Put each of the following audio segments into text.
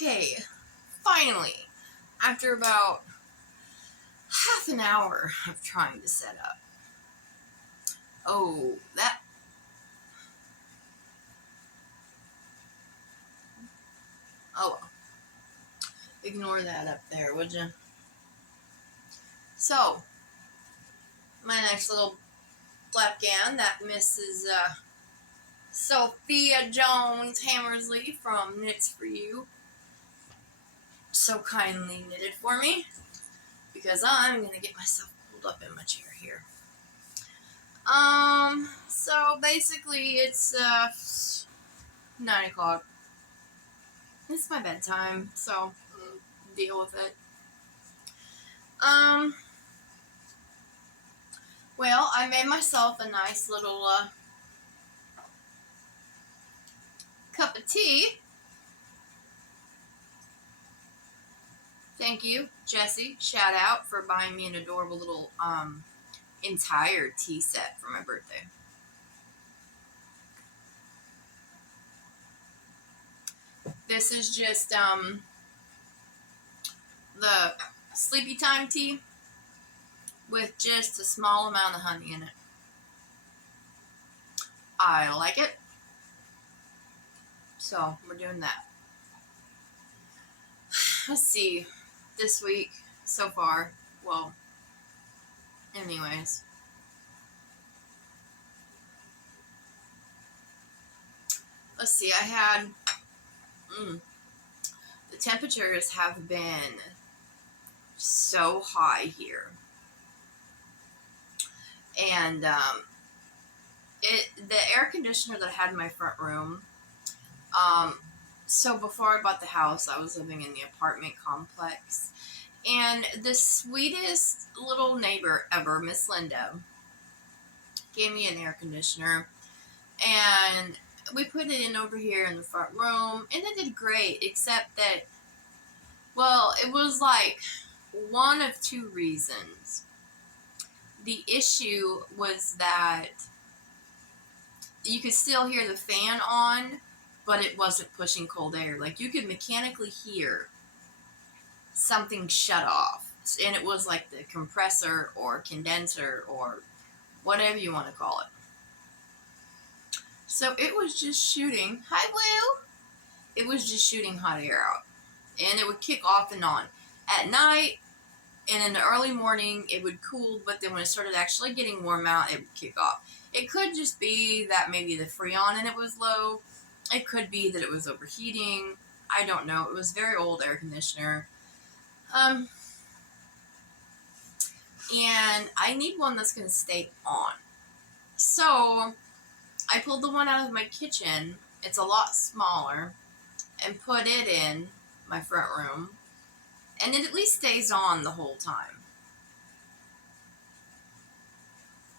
Okay, finally, after about half an hour of trying to set up. Oh, that. Oh, well. Ignore that up there, would you? So, my nice little flapgan that Mrs. Sophia Jones Hammersley from Knits For You so kindly knitted for me, because I'm going to get myself pulled up in my chair here. So basically it's 9 o'clock. It's my bedtime, so deal with it. Well, I made myself a nice little cup of tea. Thank you, Jessie. Shout out for buying me an adorable little entire tea set for my birthday. This is just the sleepytime tea with just a small amount of honey in it. I like it. So we're doing that. Let's see. This week so far. Well, anyways. Let's see. I had the temperatures have been so high here. And the air conditioner that I had in my front room, so before I bought the house, I was living in the apartment complex, and the sweetest little neighbor ever, Miss Linda, gave me an air conditioner, and we put it in over here in the front room, and it did great, except that, well, it was like one of two reasons. The issue was that you could still hear the fan on, but it wasn't pushing cold air. Like, you could mechanically hear something shut off. And it was like the compressor or condenser or whatever you want to call it. So it was just shooting. Hi, Blue! It was just shooting hot air out. And it would kick off and on. At night and in the early morning, it would cool, but then when it started actually getting warm out, it would kick off. It could just be that maybe the freon in it was low. It could be that it was overheating. I don't know. It was a very old air conditioner. And I need one that's going to stay on. So I pulled the one out of my kitchen. It's a lot smaller, and put it in my front room. And it at least stays on the whole time.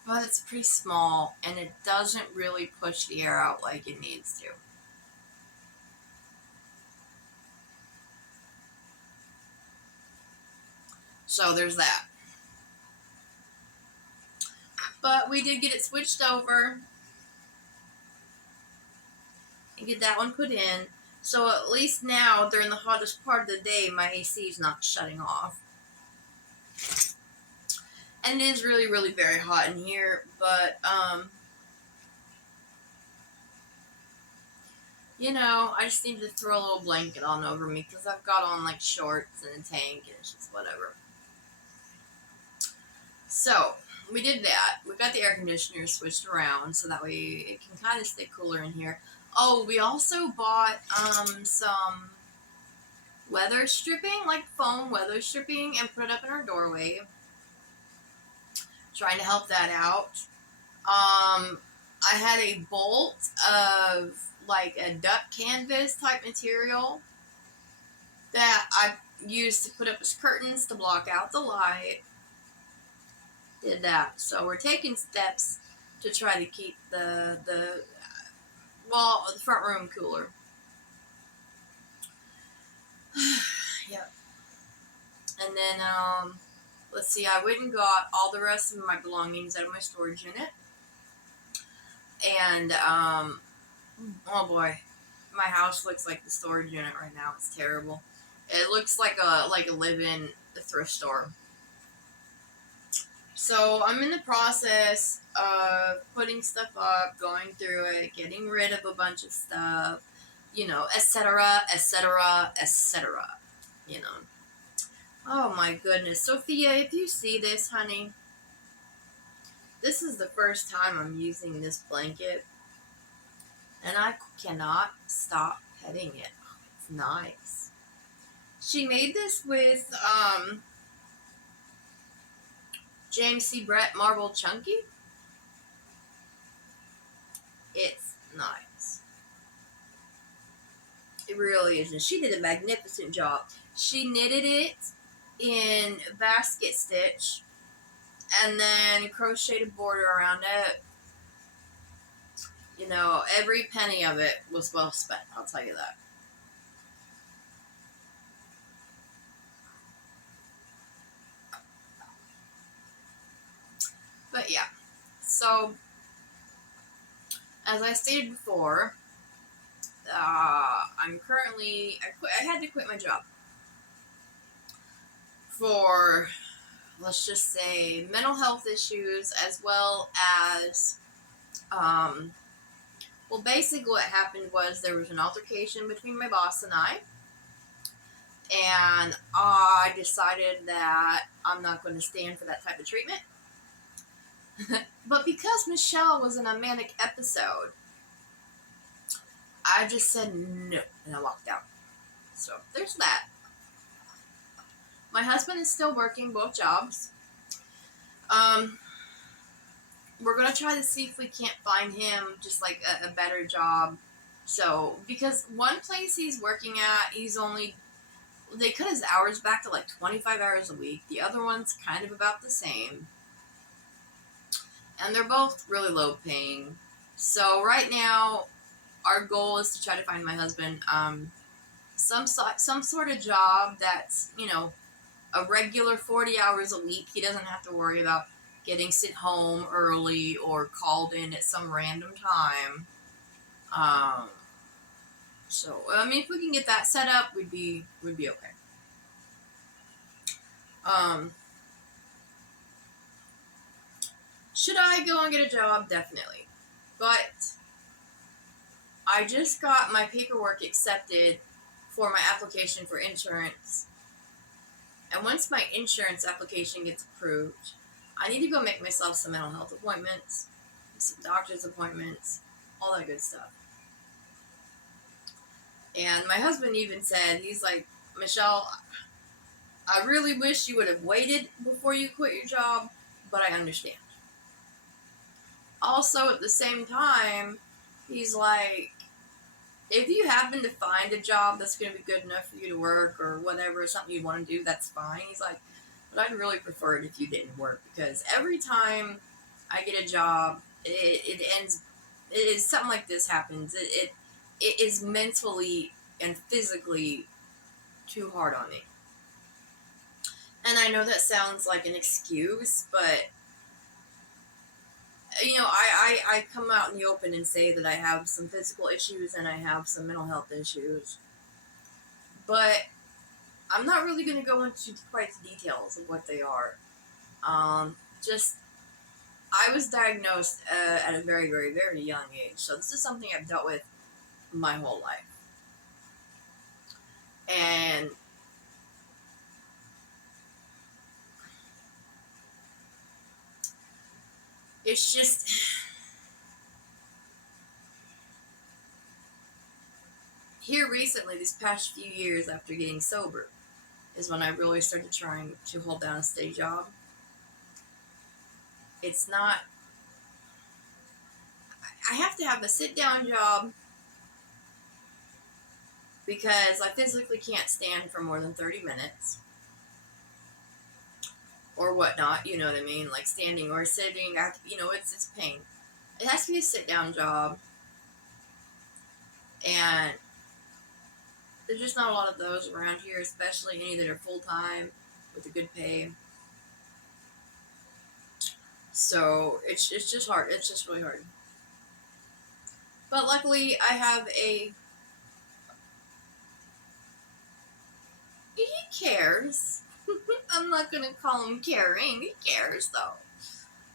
But it's pretty small, and it doesn't really push the air out like it needs to. So there's that. But we did get it switched over and get that one put in. So at least now, during the hottest part of the day, my AC is not shutting off. And it is really, really very hot in here, but, you know, I just need to throw a little blanket on over me, because I've got on, like, shorts and a tank, and it's just whatever. So, we did that. We got the air conditioner switched around, so that way it can kind of stay cooler in here. Oh, we also bought, some weather stripping, like foam weather stripping, and put it up in our doorway. Trying to help that out. I had a bolt of like a duck canvas type material that I used to put up as curtains to block out the light. Did that. So we're taking steps to try to keep the front room cooler. Yep. And then let's see, I went and got all the rest of my belongings out of my storage unit. And, oh boy. My house looks like the storage unit right now. It's terrible. It looks like a live-in thrift store. So I'm in the process of putting stuff up, going through it, getting rid of a bunch of stuff, etc., etc., etc. You know. Oh my goodness, Sophia, if you see this, honey, this is the first time I'm using this blanket, and I cannot stop petting it. Oh, it's nice. She made this with James C. Brett Marble Chunky. It's nice. It really is. And she did a magnificent job. She knitted it in basket stitch and then crocheted a border around it. Every penny of it was well spent. I'll tell you that. But yeah. So, as I stated before, I had to quit my job for, let's just say, mental health issues, as well as, well, basically what happened was there was an altercation between my boss and I decided that I'm not going to stand for that type of treatment. But because Michelle was in a manic episode, I just said no, and I walked out. So there's that. My husband is still working both jobs. We're going to try to see if we can't find him just like a better job. So, because one place he's working at, they cut his hours back to like 25 hours a week. The other one's kind of about the same. And they're both really low paying. So right now, our goal is to try to find my husband some sort of job that's, a regular 40 hours a week. He doesn't have to worry about getting sent home early or called in at some random time. So if we can get that set up, we'd be okay. Should I go and get a job? Definitely. But I just got my paperwork accepted for my application for insurance. And once my insurance application gets approved, I need to go make myself some mental health appointments, some doctor's appointments, all that good stuff. And my husband even said, he's like, Michelle, I really wish you would have waited before you quit your job, but I understand. Also, at the same time, he's like, if you happen to find a job that's going to be good enough for you to work or whatever, something you want to do, that's fine. He's like, but I'd really prefer it if you didn't work, because every time I get a job, it ends, it is something like this happens. It is mentally and physically too hard on me. And I know that sounds like an excuse, but I come out in the open and say that I have some physical issues and I have some mental health issues. But I'm not really going to go into quite the details of what they are. Just, I was diagnosed at a very, very, very young age. So this is something I've dealt with my whole life. And it's just, here recently, these past few years after getting sober, is when I really started trying to hold down a steady job. It's not, I have to have a sit-down job because I physically can't stand for more than 30 minutes or whatnot, you know what I mean? Like standing or sitting, it's pain. It has to be a sit-down job, and there's just not a lot of those around here, especially any that are full-time with a good pay. So it's just hard. It's just really hard. But luckily, I have a cares. I'm not gonna call him caring. He cares though.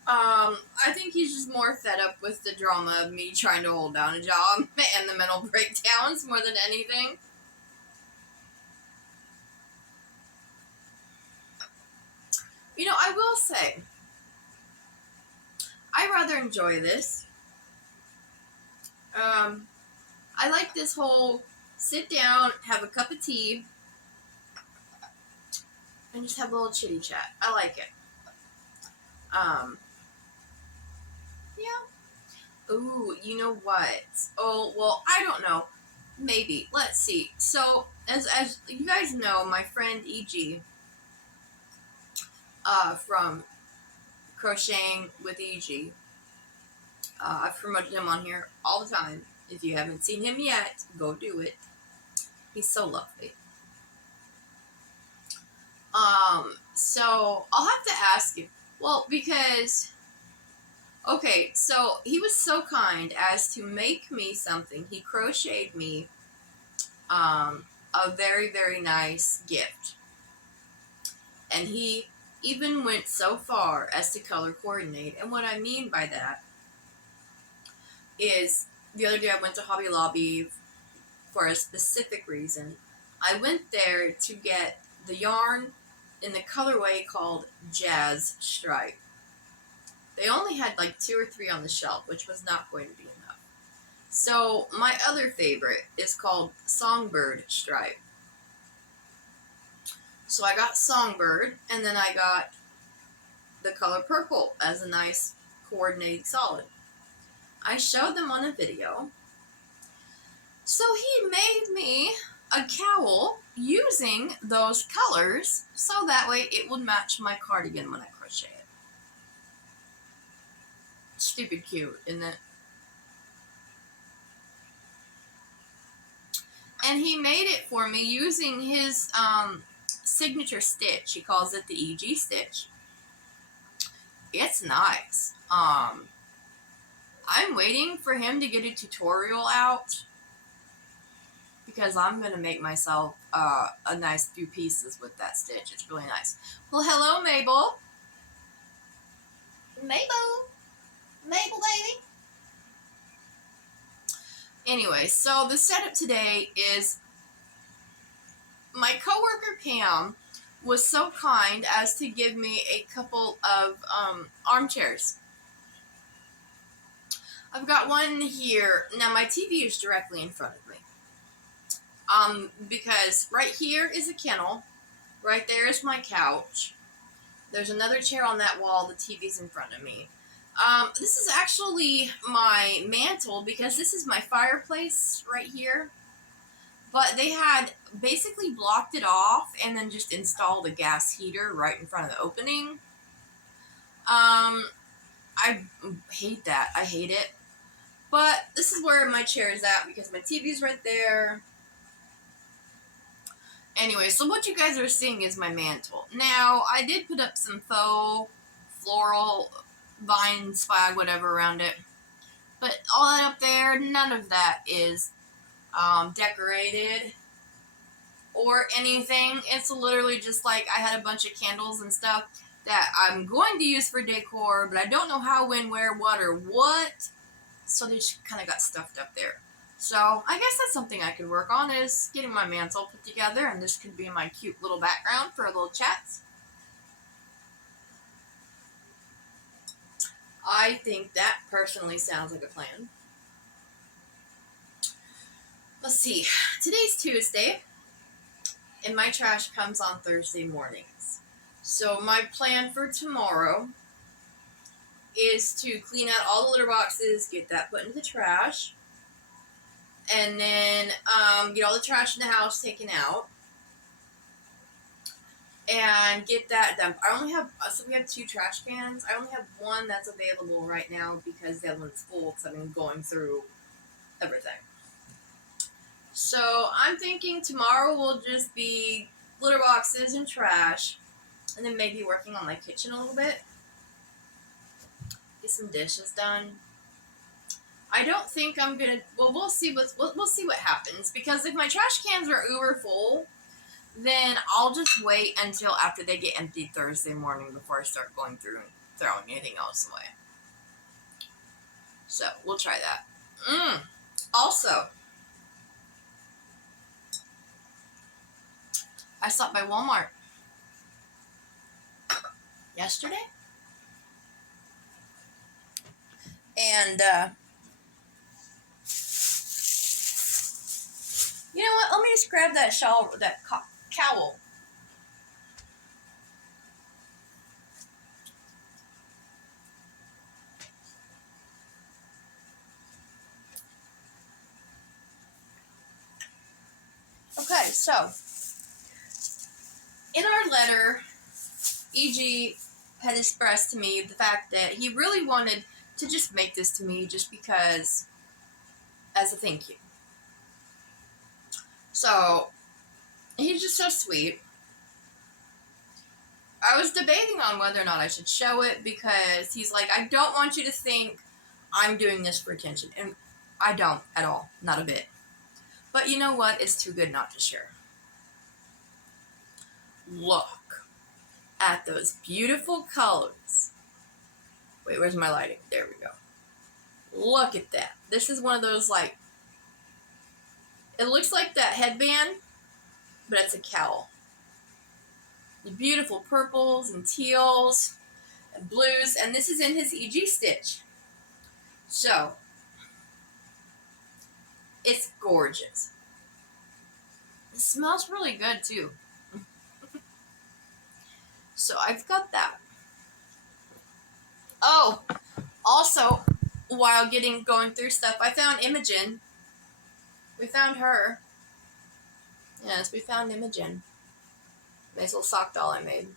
I think he's just more fed up with the drama of me trying to hold down a job and the mental breakdowns more than anything. You know, I will say, I rather enjoy this. I like this whole sit down, have a cup of tea, and just have a little chitty chat. I like it. Yeah. Ooh, you know what? Oh, well, I don't know. Maybe. Let's see. So, as you guys know, my friend EG, from Crocheting with EG, I've promoted him on here all the time. If you haven't seen him yet, go do it. He's so lovely. So I'll have to ask you. Well, because okay, so he was so kind as to make me something. He crocheted me a very, very nice gift. And he even went so far as to color coordinate. And what I mean by that is the other day I went to Hobby Lobby for a specific reason. I went there to get the yarn in the colorway called Jazz Stripe. They only had like 2 or 3 on the shelf, which was not going to be enough. So my other favorite is called Songbird Stripe. So I got Songbird, and then I got the color purple as a nice coordinated solid. I showed them on a video. So he made me a cowl using those colors so that way it would match my cardigan when I crochet it. Stupid cute, isn't it? And he made it for me using his signature stitch. He calls it the EG stitch. It's nice. I'm waiting for him to get a tutorial out because I'm going to make myself a nice few pieces with that stitch. It's really nice. Well, hello, Mabel. Mabel, baby. Anyway, so the setup today is my coworker Pam was so kind as to give me a couple of armchairs. I've got one here. Now my TV is directly in front of me. Because right here is a kennel. Right there is my couch. There's another chair on that wall. The TV's in front of me. This is actually my mantle because this is my fireplace right here. But they had basically blocked it off and then just installed a gas heater right in front of the opening. I hate that. I hate it. But this is where my chair is at because my TV's right there. Anyway, so what you guys are seeing is my mantle. Now, I did put up some faux floral vine swag, whatever, around it. But all that up there, none of that is decorated or anything. It's literally just like I had a bunch of candles and stuff that I'm going to use for decor, but I don't know how, when, where, what, or what. So they just kind of got stuffed up there. So I guess that's something I could work on, is getting my mantle put together, and this could be my cute little background for a little chats. I think that personally sounds like a plan. Let's see. Today's Tuesday, and my trash comes on Thursday mornings. So my plan for tomorrow is to clean out all the litter boxes, get that put into the trash, and then get all the trash in the house taken out, and get that done. I only have, so we have 2 trash cans. I only have one that's available right now because the other one's full because I've been going through everything. So I'm thinking tomorrow will just be litter boxes and trash, and then maybe working on my kitchen a little bit. Get some dishes done. I don't think I'm gonna. Well, we'll see what happens, because if my trash cans are uber full, then I'll just wait until after they get emptied Thursday morning before I start going through and throwing anything else away. So we'll try that. Also, I stopped by Walmart yesterday, and you know what? Let me just grab that shawl, that cowl. Okay, so in our letter, E.G. had expressed to me the fact that he really wanted to just make this to me just because, as a thank you. So, he's just so sweet. I was debating on whether or not I should show it because he's like, I don't want you to think I'm doing this for attention. And I don't at all. Not a bit. But you know what? It's too good not to share. Look at those beautiful colors. Wait, where's my lighting? There we go. Look at that. This is one of those, like, it looks like that headband, but it's a cowl. The beautiful purples and teals and blues, and this is in his EG stitch. So, it's gorgeous. It smells really good too. So I've got that. Oh, also, while going through stuff, I found Imogen. We found her. Yes, we found Imogen. Nice little sock doll I made.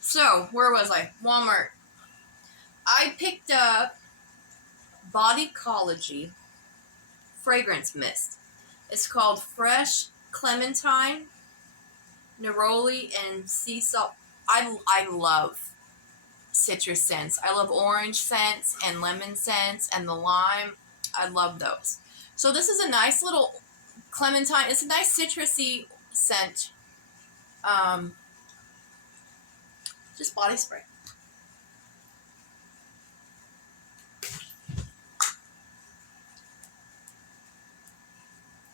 So, where was I? Walmart. I picked up Bodycology fragrance mist. It's called Fresh Clementine, Neroli, and Sea Salt. I love citrus scents. I love orange scents and lemon scents and the lime. I love those. So this is a nice little clementine. It's a nice citrusy scent. Just body spray.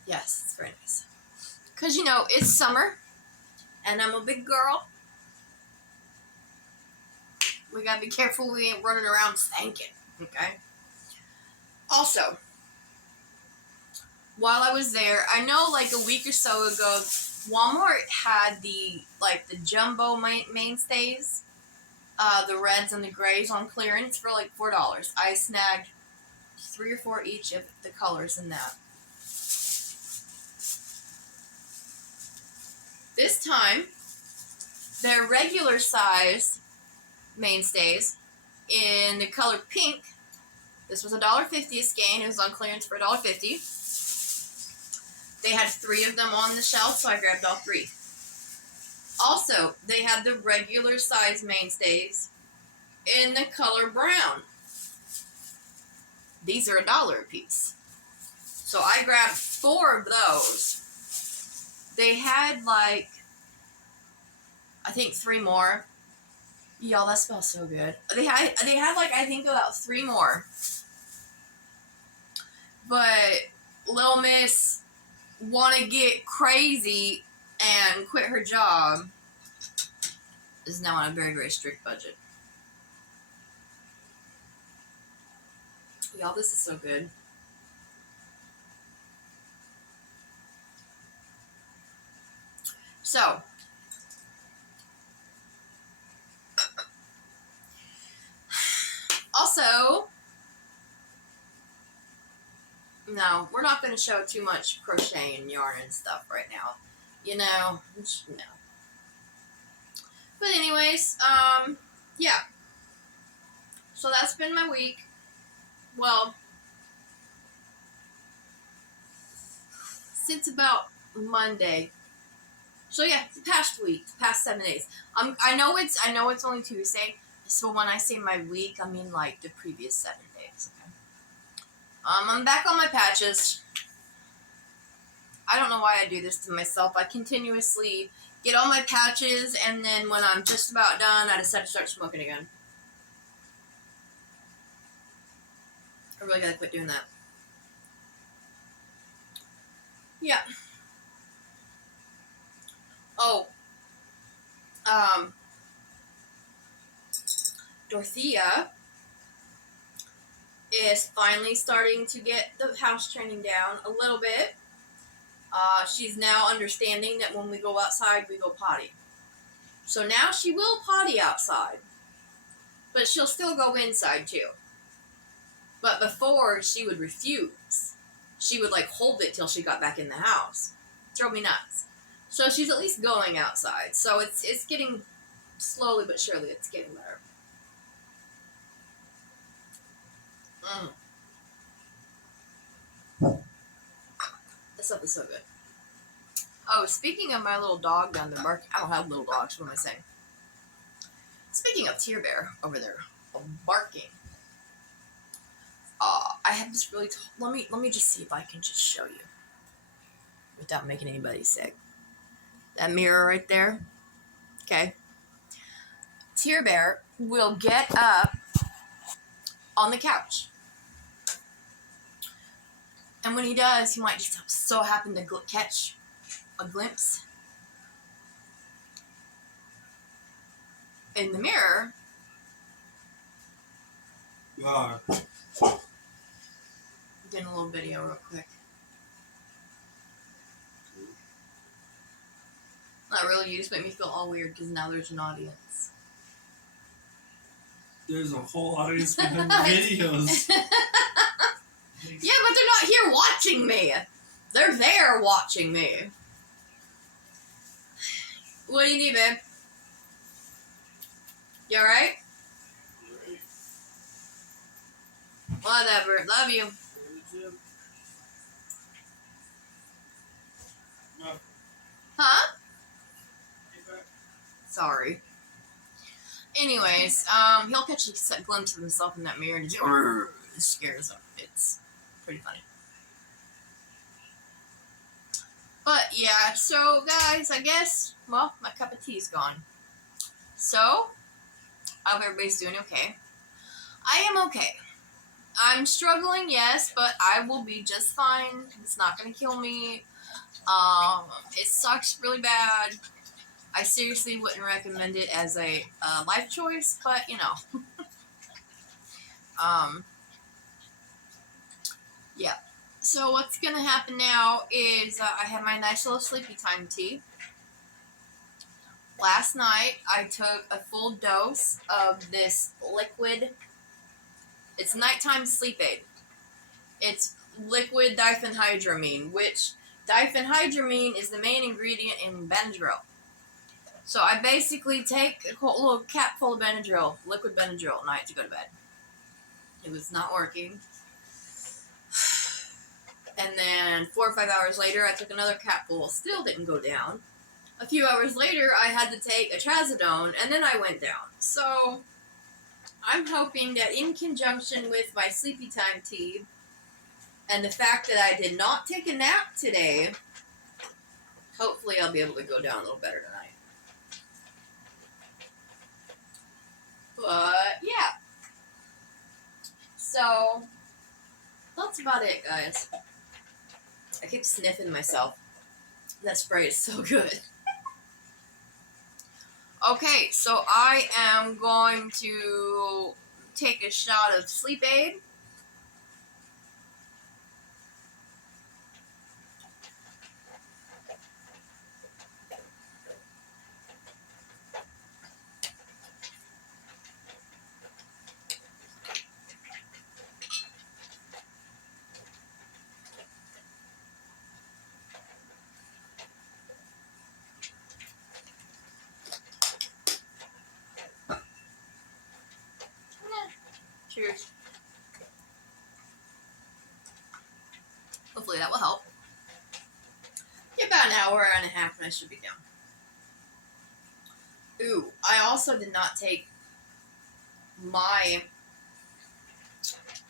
Yes, it's very nice. Because, you know, it's summer, and I'm a big girl. We gotta be careful we ain't running around stinking, okay? Also, while I was there, I know like a week or so ago, Walmart had the jumbo mainstays, the reds and the grays on clearance for like $4. I snagged 3 or 4 each of the colors in that. This time, their regular size mainstays in the color pink. This was $1.50 a skein. It was on clearance for $1.50. They had 3 of them on the shelf, so I grabbed all 3. Also, they had the regular size mainstays in the color brown. These are $1 a piece. So I grabbed 4 of those. They had I think 3 more. Y'all, that smells so good. They had I think about 3 more. But Lil Miss want to get crazy and quit her job is now on a very, very strict budget. Y'all, this is so good. So, also, no, we're not going to show too much crochet and yarn and stuff right now. You know, no. But anyways, yeah. So that's been my week. Well, since about Monday. So yeah, the past week, the past 7 days. I know it's only Tuesday. So when I say my week, I mean like the previous 7 days. Okay. I'm back on my patches. I don't know why I do this to myself. I continuously get all my patches, and then when I'm just about done, I decide to start smoking again. I really gotta quit doing that. Yeah. Oh. Dorothea is finally starting to get the house training down a little bit. She's now understanding that when we go outside, we go potty. So now she will potty outside, but she'll still go inside too. But before, she would refuse. She would like hold it till she got back in the house. Drove me nuts. So she's at least going outside. So it's getting slowly but surely. It's getting better. This stuff is so good. Oh, speaking of my little dog down there barking, I don't have little dogs. What am I saying? Speaking of Tear Bear over there barking, I have this really. Let me just see if I can just show you without making anybody sick. That mirror right there. Okay. Tear Bear will get up on the couch, and when he does, he might just so happen to catch a glimpse in the mirror. Doing a little video real quick. Not really, you just make me feel all weird because now there's an audience. There's a whole audience behind the videos. Yeah, but they're not here watching me. They're there watching me. What do you need, babe? You alright? Whatever. Love you. Huh? Sorry. Anyways, he'll catch a glimpse of himself in that mirror and just scares him. It's pretty funny. But yeah, so guys, I guess, well, my cup of tea's gone. So, I hope everybody's doing okay. I am okay. I'm struggling, yes, but I will be just fine. It's not going to kill me. It sucks really bad. I seriously wouldn't recommend it as a life choice, but you know. Yeah. So what's going to happen now is I have my nice little sleepytime tea. Last night, I took a full dose of this liquid. It's nighttime sleep aid. It's liquid diphenhydramine, which diphenhydramine is the main ingredient in Benadryl. So I basically take a little cap full of Benadryl, liquid Benadryl at night to go to bed. It was not working. And then 4 or 5 hours later, I took another capful. Still didn't go down. A few hours later, I had to take a trazodone, and then I went down. So I'm hoping that in conjunction with my sleepytime tea and the fact that I did not take a nap today, hopefully I'll be able to go down a little better tonight. But yeah. So that's about it, guys. I keep sniffing myself. That spray is so good. Okay, so I am going to take a shot of sleep aid. Cheers. Hopefully that will help. Get about an hour and a half and I should be down. Ooh, I also did not take my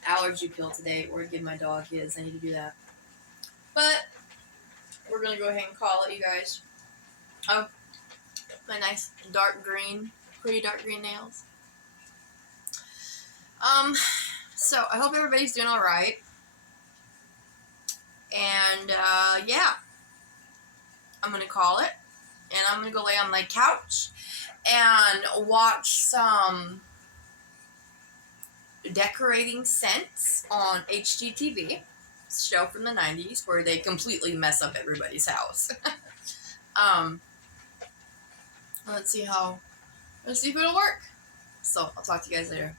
allergy pill today or give my dog his. I need to do that. But we're we're gonna go ahead and call it, you guys. Oh, my nice dark green, pretty dark green nails. So I hope everybody's doing all right. And yeah, I'm gonna call it, and I'm gonna go lay on my couch and watch some decorating scents on HGTV, show from the 90s where they completely mess up everybody's house. Let's see if it'll work. So I'll talk to you guys later.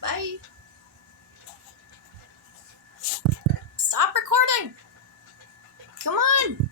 Bye. Stop recording. Come on.